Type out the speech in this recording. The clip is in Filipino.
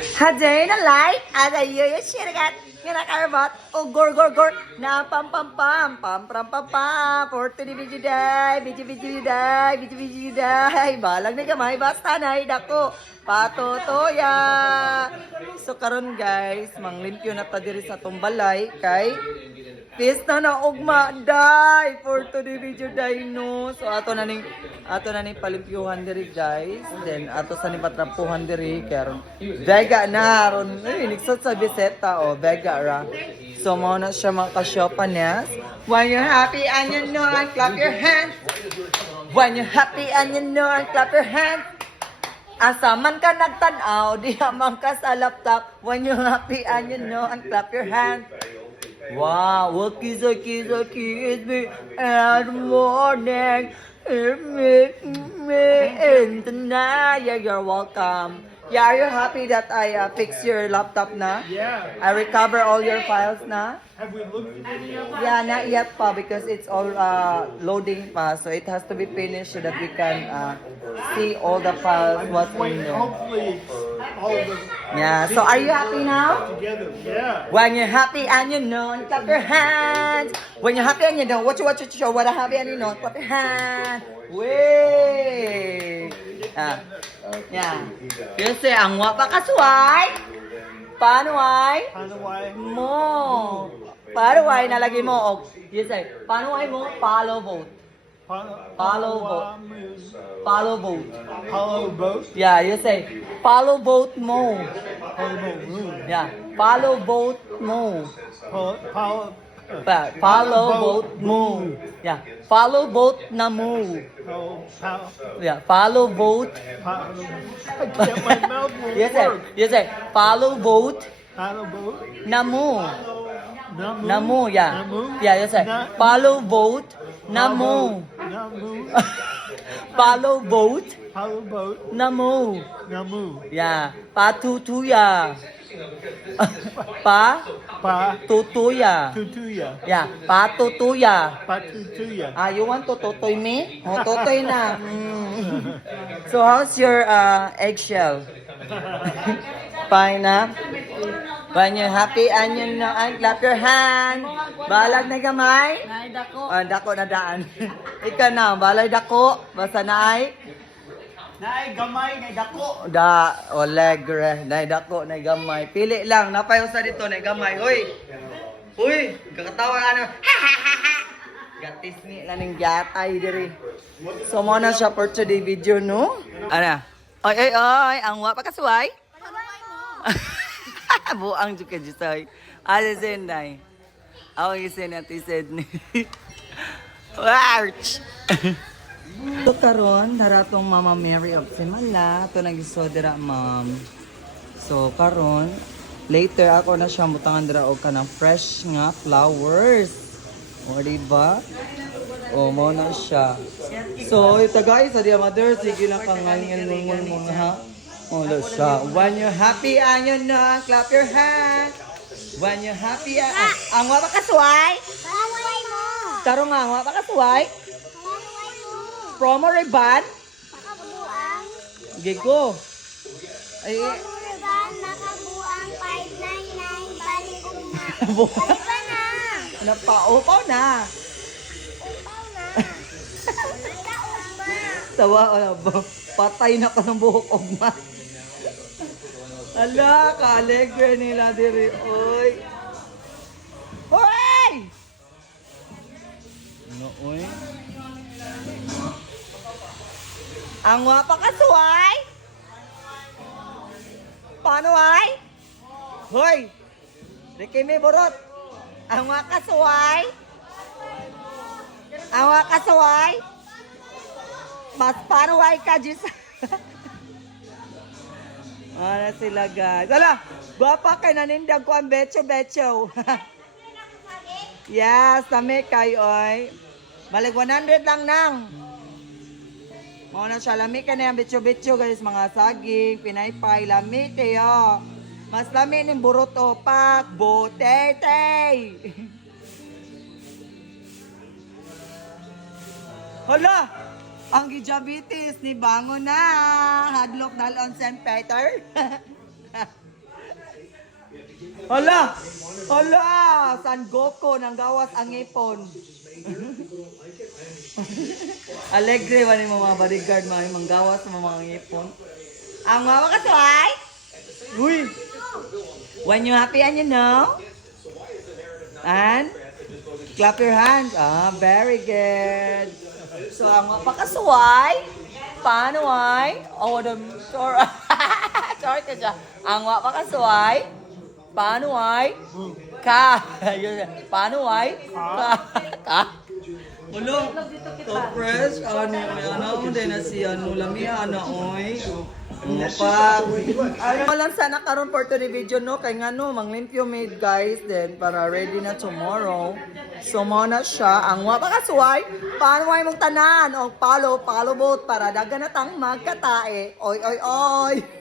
Haday na like, adayo yung shiragat. Kinakarbot, o gor gor gor, na pam pam pam, pam pam pam pam, porto ni bijuday, bijuday, balang na gamay, basta na dako, patotoya. So karon guys, manglimpyo na ta diri sa tumbalay, kay pista na ugma day for today video day no. So ato na ning palimpyuhan diri guys. Then ato sa ning patrampuhan diri karon. Vega na ron niksot sa biseta o vega ra. So mo na siya makashopan niya. When you're happy and you know and clap your hands. When you're happy and you know and clap your hands. Asa man ka nagtanaw, di man ka sa laptop. When you're happy and you know and clap your hands. Wow, kiss me at morning. It me in the night. Yeah, you're welcome. Yeah, are you happy that I fix your laptop na? Yeah. I recover all your files na? Have we looked at any of them? Yeah, not yet pa because it's all loading pa. So it has to be finished so that we can see all the files, what's in Wait, there. hopefully all of them Yeah, so are you happy now? together. Yeah. When you're happy and you know, and clap your hands. When you're happy and you know, what you show, what I'm happy and you know, clap your hands. Way. Yeah. You say, ang wapa kasway. Paano ay? Kind of why. Mo. Paano ay nalagay mo? Oh, you say, paano ay mo? Follow vote. Follow vote. Follow vote. Hollow boat. Yeah, you say, follow vote mo. Hollow boat. Yeah, follow vote mo. Follow. Follow vote mo. Yeah, follow vote na mo. Yeah, follow vote. I can't, my mouth won't work. You say, follow vote Hollow boat. na mo. Namu. Na mo, yeah. Namu. Yeah, you say, follow vote na mo. Namu. Follow vote Hollow boat. na mo. Namu. Yeah, patutuya. Pa Pa. tutuya. Tutuya. Yeah, patutuya. Patutuya. You want to totoy me? Oh, totoy na. So, how's your eggshell? Fine na? When you're happy and you know, and clap your hand. Balag na gamay? Nay dako. Dako na daan. Ika na, balay dako. Basta na ay? Nay, gamay, nay dako. Olegre. Nay dako, nay gamay. Pili lang. Napayo sa dito, nay gamay. Uy, kakatawa ka na. Gatis ni laning gyatay diri. So mo na siya for today video no? Ana? Oy, ang wa pa kasuway? Buang juga jusay. Ada senday. Ako isin at isid ni. Ouch! So karon daratong Mama Mary of Simala. Ito nagisodera ma'am. So karon later ako na siya mutangan dira og kanang fresh nga flowers. O diba? O mo na siya. So ito guys, sa mother sige lang kangalingan mo ha. O lo siya. When you're happy and you know, clap your hands. When you're happy and ang wa pa kasway? Pangway mo. Tarong nga wa pa kasway? Pangway mo. Promo riban? Makabuang. Gigo. Ay, Pangway makabuang 599 balik ugma. buha. Iba na. Napaupaw na. Upaw na. Nagkaugma. Tawa, patay na ka ng buhok ugma. Ala, ka-alegre nila diri. Oy. Hoy! Ano, oy? Ang wapa kasuway? Paano ay? Hoy! Ricky may burot. Ang wapa kasuway? Ang wapa kasuway? Mas paano ay ka, Jis? Ano sila guys? Ala, guwapa kay nanindag ko ang becho-becho. Yes, tami kay oy. Balik 100 lang nang. Mo na siya lami ka na yung becho-becho guys, mga saging, pinaypay, lami kayo. Mas lami ning burot opak, botete. Hala! Ang gijabitis ni bango na. Hadlok dalon St. Peter. Hala! Hala! San Goku nang gawas ang ipon. Alegre ba ni mga bodyguard mga gawas ng mga ipon? Ang mga katuay? Uy! When you happy and you know? And? Clap your hands. Ah, very good. So, ang mga pakasuway? Paano ay? Oh, the... Sorry. Sorry ka siya. Ang mga pakasuway? Paano ay? Ka. Paano ay? Ka. Ka. Ulo. So fresh. Ano din na si ano lamia na oy. Pa. Ay lang sana karon for today video no kay ngano manglimpyo made guys then para ready na tomorrow. So mo na siya ang wa pa kasuway. Paano ay mong tanan og palo bot para dagan natang magkatae. Oy oy oy.